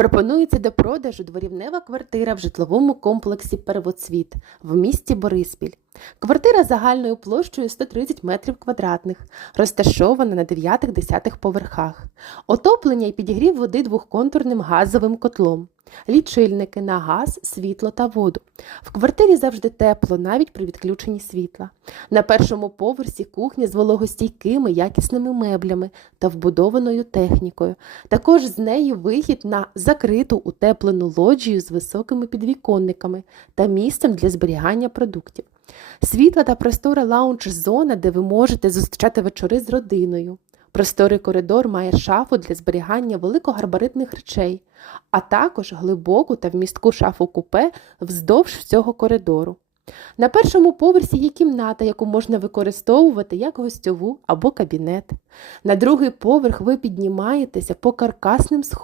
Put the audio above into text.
Пропонується до продажу дворівнева квартира в житловому комплексі Первоцвіт в місті Бориспіль. Квартира загальною площею 130 метрів квадратних, розташована на 9-10 поверхах. Отоплення і підігрів води двохконтурним газовим котлом. Лічильники на газ, світло та воду. В квартирі завжди тепло, навіть при відключенні світла. На першому поверсі кухня з вологостійкими якісними меблями та вбудованою технікою. Також з нею вихід на закриту утеплену лоджію з високими підвіконниками та місцем для зберігання продуктів. Світла та простора лаунж-зона, де ви можете зустрічати вечори з родиною. Просторий коридор має шафу для зберігання великогарбаритних речей, а також глибоку та вмістку шафу купе вздовж всього коридору. На першому поверсі є кімната, яку можна використовувати як гостьову або кабінет. На другий поверх ви піднімаєтеся по каркасним сходам.